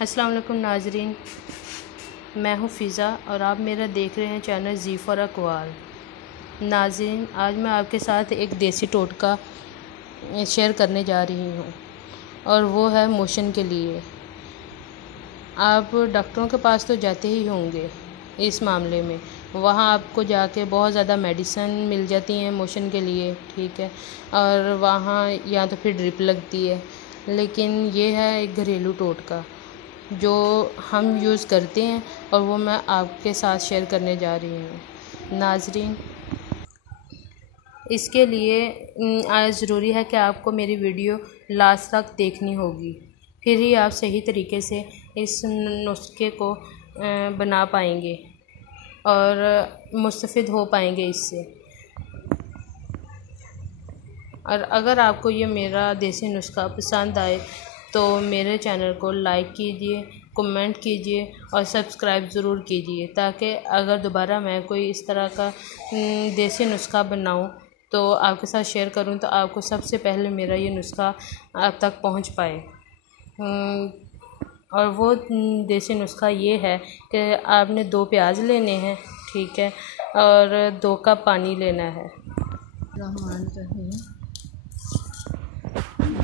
अस्सलाम वालेकुम नाजरीन, मैं हूँ फ़िज़ा और आप मेरा देख रहे हैं चैनल जी फॉर अक़वाल। नाजरीन, आज मैं आपके साथ एक देसी टोटका शेयर करने जा रही हूँ और वो है मोशन के लिए। आप डॉक्टरों के पास तो जाते ही होंगे इस मामले में, वहाँ आपको जाके बहुत ज़्यादा मेडिसिन मिल जाती हैं मोशन के लिए, ठीक है, और वहाँ या तो फिर ड्रिप लगती है। लेकिन ये है एक घरेलू टोटका जो हम यूज़ करते हैं और वो मैं आपके साथ शेयर करने जा रही हूँ। नाजरीन, इसके लिए आज ज़रूरी है कि आपको मेरी वीडियो लास्ट तक देखनी होगी, फिर ही आप सही तरीके से इस नुस्खे को बना पाएंगे और मुस्तफ़िद हो पाएंगे इससे। और अगर आपको ये मेरा देसी नुस्खा पसंद आए तो मेरे चैनल को लाइक कीजिए, कमेंट कीजिए और सब्सक्राइब ज़रूर कीजिए, ताकि अगर दोबारा मैं कोई इस तरह का देसी नुस्खा बनाऊं तो आपके साथ शेयर करूं तो आपको सबसे पहले मेरा ये नुस्खा आप तक पहुंच पाए। और वो देसी नुस्खा ये है कि आपने 2 प्याज लेने हैं, ठीक है, और 2 कप पानी लेना है।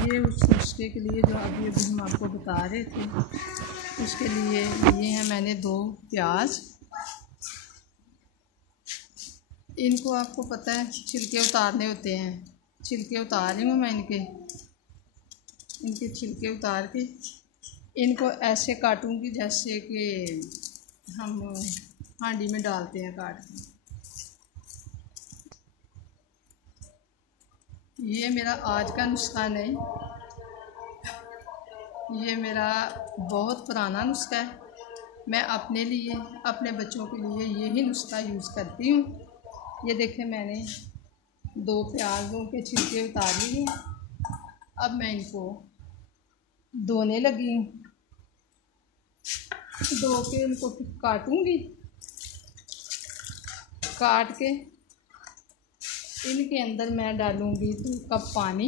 ये उस नुस्खे के लिए जो अभी हम आपको बता रहे थे, उसके लिए ये हैं मैंने 2 प्याज। इनको आपको पता है छिलके उतारने होते हैं, छिलके उतार रही हूँ मैं इनके छिलके उतार के इनको ऐसे काटूंगी जैसे कि हम हांडी में डालते हैं काट के। ये मेरा आज का नुस्खा नहीं, ये मेरा बहुत पुराना नुस्खा है। मैं अपने लिए, अपने बच्चों के लिए यही नुस्खा यूज़ करती हूँ। ये देखें, मैंने 2 प्याज़ों के छिलके उतार लिए। अब मैं इनको धोने लगी हूँ। धो के इनको काटूंगी, काट के इनके अंदर मैं डालूंगी 2 कप पानी।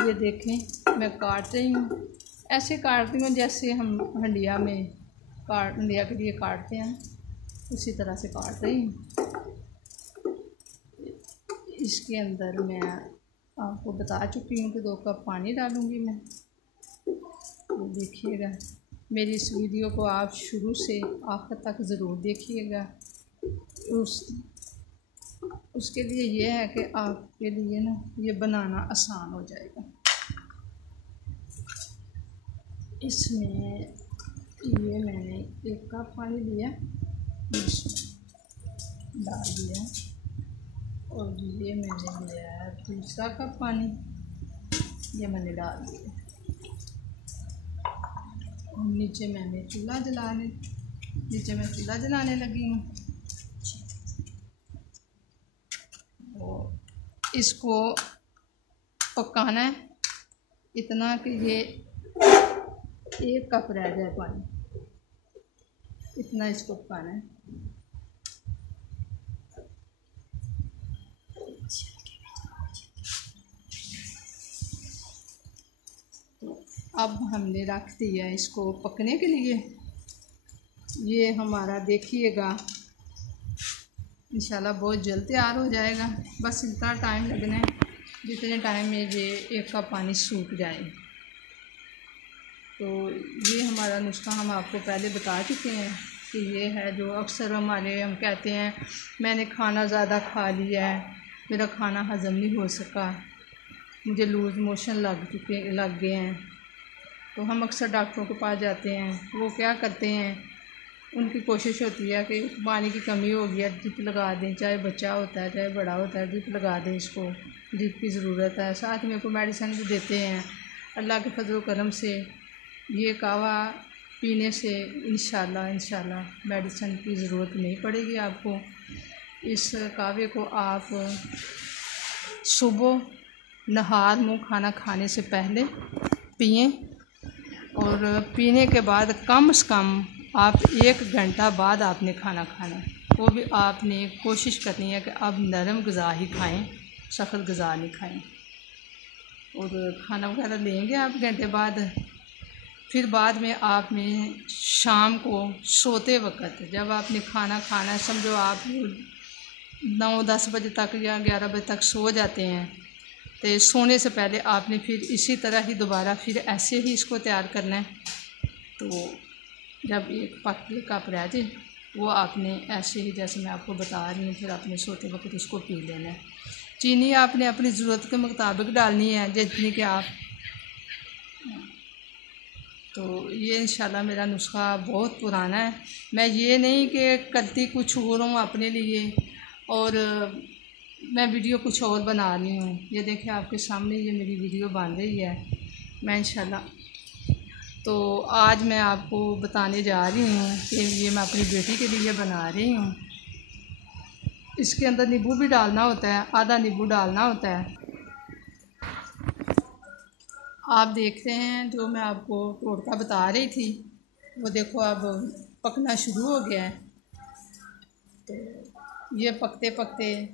ये देखें, मैं काट रही हूँ, ऐसे काटती हूँ जैसे हम हंडिया के लिए काटते हैं, उसी तरह से काट रही हूँ। इसके अंदर मैं आपको बता चुकी हूँ कि 2 कप पानी डालूँगी मैं। तो देखिएगा, मेरी इस वीडियो को आप शुरू से आखिर तक ज़रूर देखिएगा। उसके लिए ये है कि आपके लिए ना ये बनाना आसान हो जाएगा। इसमें ये मैंने 1 कप पानी लिया, डाल दिया, और ये मैंने लिया है 2 कप पानी, ये मैंने डाल दिया। नीचे मैं चूल्हा जलाने लगी हूँ। इसको पकाना है इतना कि ये 1 कप रह जाए पानी, इतना इसको पकाना है। अब हमने रख दिया इसको पकने के लिए। ये हमारा देखिएगा इंशाल्लाह बहुत जल्द तैयार हो जाएगा। बस इतना टाइम लगना है जितने टाइम में ये 1 कप पानी सूख जाए। तो ये हमारा नुस्खा हम आपको पहले बता चुके हैं कि ये है जो अक्सर हम कहते हैं मैंने खाना ज़्यादा खा लिया है, मेरा खाना हज़म नहीं हो सका, मुझे लूज़ मोशन लग गए हैं। तो हम अक्सर डॉक्टरों के पास जाते हैं, वो क्या करते हैं, उनकी कोशिश होती है कि पानी की कमी हो गई है, ड्रिप लगा दें, चाहे बच्चा होता है चाहे बड़ा होता है, ड्रिप लगा दें, इसको ड्रिप की ज़रूरत है। साथ में कोई मेडिसिन भी देते हैं। अल्लाह के फजल करम से ये कावा पीने से इंशाल्लाह मेडिसिन की ज़रूरत नहीं पड़ेगी आपको। इस कावे को आप सुबह नहार मुँह खाना खाने से पहले पिएँ, और पीने के बाद कम से कम आप 1 घंटा बाद आपने खाना खाना है। वो भी आपने कोशिश करनी है कि आप नरम ग़िज़ा ही खाएं, सख्त ग़िज़ा नहीं खाएं। और खाना वगैरह लेंगे आप घंटे बाद। फिर बाद में आपने शाम को सोते वक्त जब आपने खाना खाना है, समझो आप 9-10 बजे तक या 11 बजे तक सो जाते हैं, तो सोने से पहले आपने फिर इसी तरह ही दोबारा फिर ऐसे ही इसको तैयार करना है। तो जब एक पतले कप रह जाए वो आपने ऐसे ही जैसे मैं आपको बता रही हूँ, फिर आपने सोते वक्त उसको पी लेना है। चीनी आपने अपनी ज़रूरत के मुताबिक डालनी है, जितनी कि आप। तो ये इंशाल्लाह मेरा नुस्खा बहुत पुराना है। मैं ये नहीं कि करती कुछ और हूँ अपने लिए और मैं वीडियो कुछ और बना रही हूँ। ये देखिए आपके सामने ये मेरी वीडियो बन रही है। मैं इंशाल्लाह तो आज मैं आपको बताने जा रही हूँ कि ये मैं अपनी बेटी के लिए बना रही हूँ। इसके अंदर नींबू भी डालना होता है, आधा नींबू डालना होता है। आप देखते हैं जो मैं आपको टोटका बता रही थी वो देखो अब पकना शुरू हो गया है। तो ये पकते पकते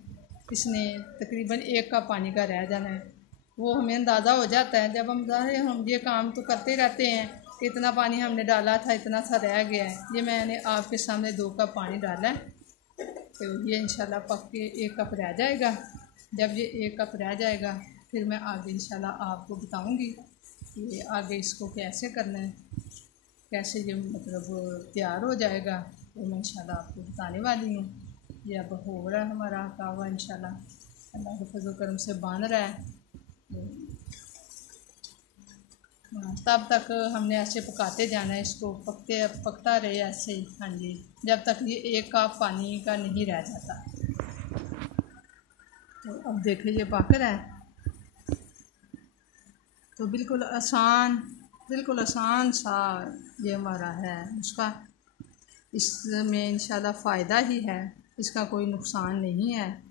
इसने तकरीबन 1 कप पानी का रह जाना है। वो हमें अंदाज़ा हो जाता है जब हम ये काम तो करते रहते हैं कि इतना पानी हमने डाला था, इतना सा रह गया है। ये मैंने आपके सामने 2 कप पानी डाला है। तो ये इंशाल्लाह पक के 1 कप रह जाएगा। जब ये 1 कप रह जाएगा फिर मैं आगे इंशाल्लाह आपको बताऊंगी कि आगे इसको कैसे करना है, कैसे ये मतलब तैयार हो जाएगा। तो मैं इंशाल्लाह आपको बताने वाली हूँ। ये अब हो रहा है हमारा कहवा इंशाल्लाह, अल्लाह के फजल करम से बन रहा है। तब तक हमने ऐसे पकाते जाना है, इसको पकता रहे ऐसे ही। हाँ जी, जब तक ये 1 कप पानी का नहीं रह जाता। तो अब देखिए ये पक रहा है। तो बिल्कुल आसान सा ये हमारा है नुस्खा। इसमें इंशाल्लाह फ़ायदा ही है, इसका कोई नुकसान नहीं है।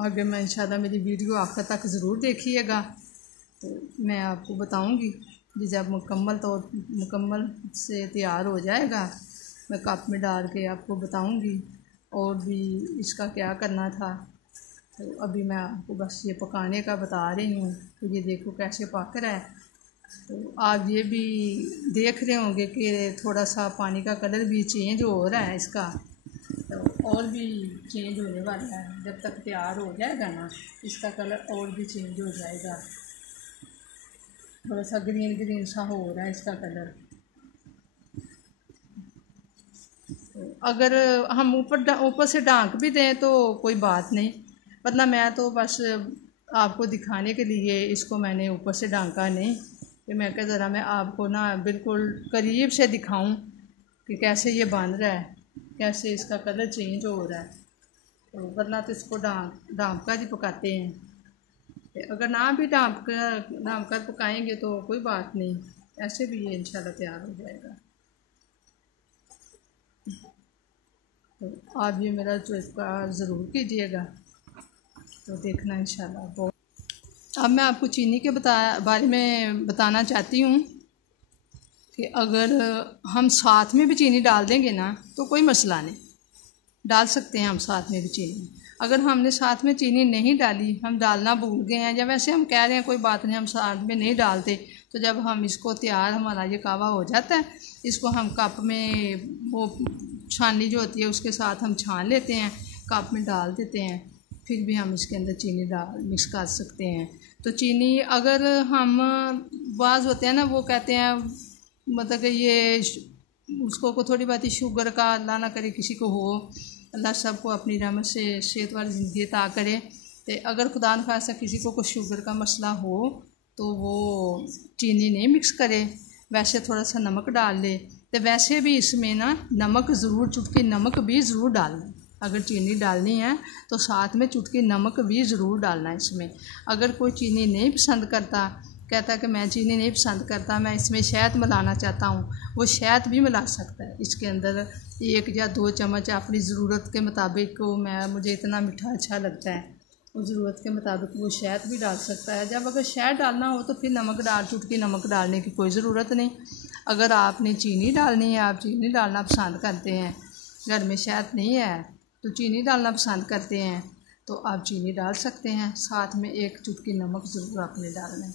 आगे मैं इंशाल्लाह मेरी वीडियो आखिर तक ज़रूर देखिएगा। तो मैं आपको बताऊंगी कि जब मुकम्मल से तैयार हो जाएगा मैं कप में डाल के आपको बताऊंगी और भी इसका क्या करना था। तो अभी मैं आपको बस ये पकाने का बता रही हूँ। तो ये देखो कैसे पक रहा है। तो आप ये भी देख रहे होंगे कि थोड़ा सा पानी का कलर भी चेंज हो रहा है इसका। तो और भी चेंज होने वाला है, जब तक तैयार हो जाएगा ना इसका कलर और भी चेंज हो जाएगा। थोड़ा सा ग्रीन सा हो रहा है इसका कलर। तो अगर हम ऊपर से ढाँक भी दें तो कोई बात नहीं, वरना मैं तो बस आपको दिखाने के लिए इसको मैंने ऊपर से ढाँका नहीं कि मैं क्या ज़रा मैं आपको ना बिल्कुल करीब से दिखाऊं कि कैसे ये बन रहा है, कैसे इसका कलर चेंज हो रहा है। तो वरना तो इसको ढाँप कर ही पकाते हैं। अगर ना भी ढाँप कर पकाएंगे तो कोई बात नहीं, ऐसे भी ये इंशाल्लाह तैयार हो जाएगा। तो आप ये मेरा चुस्का ज़रूर कीजिएगा, तो देखना इंशाल्लाह बहुत। अब मैं आपको चीनी के बारे में बताना चाहती हूँ कि अगर हम साथ में भी चीनी डाल देंगे ना तो कोई मसला नहीं, डाल सकते हैं हम साथ में भी चीनी। अगर हमने साथ में चीनी नहीं डाली, हम डालना भूल गए हैं, या वैसे हम कह रहे हैं कोई बात नहीं हम साथ में नहीं डालते, तो जब हम इसको तैयार हमारा ये कहवा हो जाता है, इसको हम कप में वो छाननी जो होती है उसके साथ हम छान लेते हैं, कप में डाल देते हैं, फिर भी हम इसके अंदर चीनी मिक्स कर सकते हैं। तो चीनी अगर हम बाज़ होते हैं ना वो कहते हैं मतलब कि ये उसको को थोड़ी बात शुगर का अल्लाह ना करे किसी को हो, अल्लाह सबको अपनी रहमत से सेहत वाली ज़िंदगी अता करे। तो अगर खुदा न खासा किसी को कुछ शुगर का मसला हो तो वो चीनी नहीं मिक्स करे, वैसे थोड़ा सा नमक डाल ले। तो वैसे भी इसमें ना नमक ज़रूर, चुटकी नमक भी ज़रूर डालना। अगर चीनी डालनी है तो साथ में चुटकी नमक भी ज़रूर डालना है इसमें। अगर कोई चीनी नहीं पसंद करता, कहता है कि मैं चीनी नहीं पसंद करता, मैं इसमें शहद मिलाना चाहता हूँ, वो शहद भी मिला सकता है। इसके अंदर 1 या 2 चम्मच अपनी ज़रूरत के मुताबिक, मुझे इतना मीठा अच्छा लगता है, उस ज़रूरत के मुताबिक वो शहद भी डाल सकता है। जब अगर शहद डालना हो तो फिर चुटकी नमक डालने की कोई ज़रूरत नहीं। अगर आपने चीनी डालनी है, आप चीनी डालना पसंद करते हैं, घर में शहद नहीं है तो चीनी डालना पसंद करते हैं, तो आप चीनी डाल सकते हैं, साथ में एक चुटकी नमक ज़रूर आपने डालना है।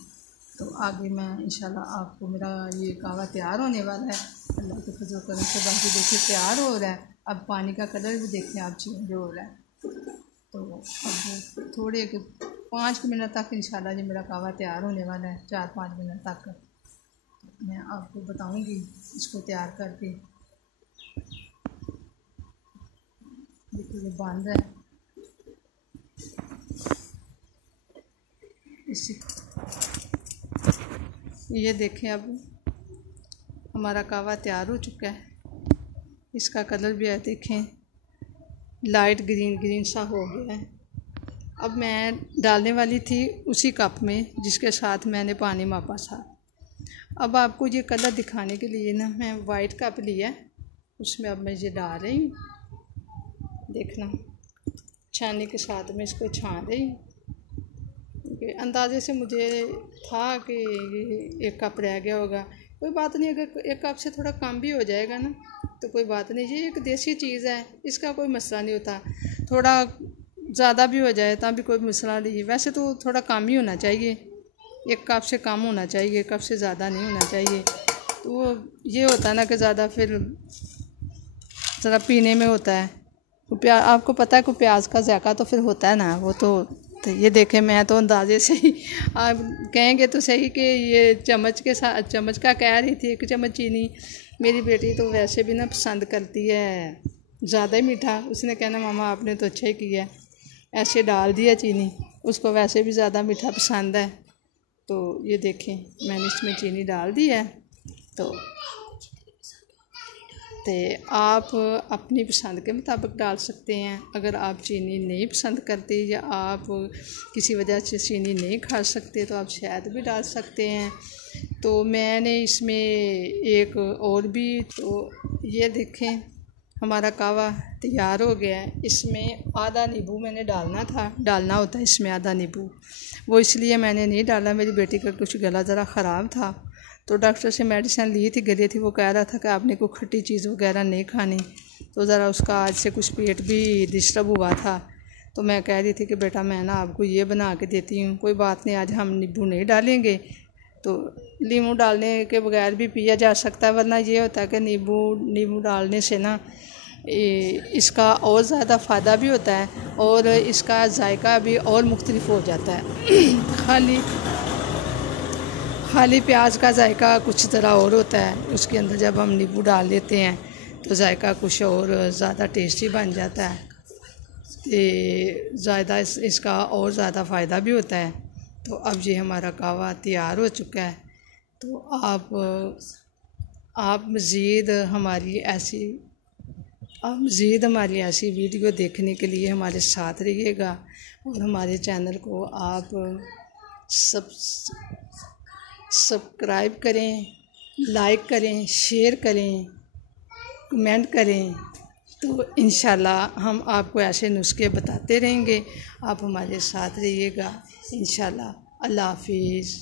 तो आगे मैं इंशाल्लाह आपको, मेरा ये कहवा तैयार होने वाला है अल्लाह के फजल करम से। बाकी देखिए तैयार हो रहा है। अब पानी का कलर भी देखें आप चेंज हो रहा है। तो अब थोड़े 5 मिनट तक इंशाल्लाह ये मेरा कहवा तैयार होने वाला है, 4-5 मिनट तक मैं आपको बताऊंगी इसको तैयार करके। देखिए ये बंद है, इसी ये देखें अब हमारा कहवा तैयार हो चुका है। इसका कलर भी है, देखें लाइट ग्रीन सा हो गया है। अब मैं डालने वाली थी उसी कप में जिसके साथ मैंने पानी मापा था। अब आपको ये कलर दिखाने के लिए ना मैं वाइट कप लिया, उसमें अब मैं ये डाल रही हूँ। देखना छाननी के साथ में इसको छान रही हूँ, क्योंकि अंदाजे से मुझे था कि ये 1 कप रह गया होगा। कोई बात नहीं, अगर 1 कप से थोड़ा कम भी हो जाएगा ना तो कोई बात नहीं। ये एक देसी चीज़ है, इसका कोई मसला नहीं होता। थोड़ा ज़्यादा भी हो जाए तब भी कोई मसला नहीं। वैसे तो थोड़ा कम ही होना चाहिए, 1 कप से कम होना चाहिए, 1 कप से ज़्यादा नहीं होना चाहिए। तो ये होता है ना कि ज़्यादा फिर ज़रा पीने में होता है। तो आपको पता है कि प्याज का जायका तो फिर होता है ना, वो तो ये देखें मैं तो अंदाजे से ही, आप कहेंगे तो सही कि ये चम्मच के साथ, चम्मच का कह रही थी 1 चम्मच चीनी। मेरी बेटी तो वैसे भी ना पसंद करती है ज़्यादा ही मीठा। उसने कहना मामा आपने तो अच्छा ही किया, ऐसे डाल दिया चीनी, उसको वैसे भी ज़्यादा मीठा पसंद है। तो ये देखें मैंने इसमें चीनी डाल दी है। तो आप अपनी पसंद के मुताबिक डाल सकते हैं। अगर आप चीनी नहीं पसंद करते या आप किसी वजह से चीनी नहीं खा सकते तो आप शहद भी डाल सकते हैं। तो मैंने इसमें एक और भी, तो ये देखें हमारा कहवा तैयार हो गया है। इसमें आधा नींबू मैंने डालना होता है इसमें आधा नींबू, वो इसलिए मैंने नहीं डाला। मेरी बेटी का कुछ गला ज़रा ख़राब था तो डॉक्टर से मेडिसिन ली थी, गले थी, वो कह रहा था कि आपने कोई खट्टी चीज़ वगैरह नहीं खानी। तो ज़रा उसका आज से कुछ पेट भी डिस्टर्ब हुआ था। तो मैं कह रही थी कि बेटा मैं ना आपको ये बना के देती हूँ, कोई बात नहीं आज हम नींबू नहीं डालेंगे। तो नींबू डालने के बगैर भी पिया जा सकता है, वरना ये होता है कि नींबू डालने से ना इसका और ज़्यादा फ़ायदा भी होता है और इसका जायका भी और मुख्तलिफ हो जाता है। खाली प्याज का जायका कुछ तरह और होता है, उसके अंदर जब हम नींबू डाल लेते हैं तो जायका कुछ और ज़्यादा टेस्टी बन जाता है। ज़्यादा इसका और ज़्यादा फ़ायदा भी होता है। तो अब ये हमारा कहवा तैयार हो चुका है। तो आप मज़ीद हमारी ऐसी वीडियो देखने के लिए हमारे साथ रहिएगा और हमारे चैनल को आप सब्सक्राइब करें, लाइक करें, शेयर करें, कमेंट करें। तो इंशाल्लाह हम आपको ऐसे नुस्खे बताते रहेंगे, आप हमारे साथ रहिएगा इंशाल्लाह। अल्लाह हाफिज़।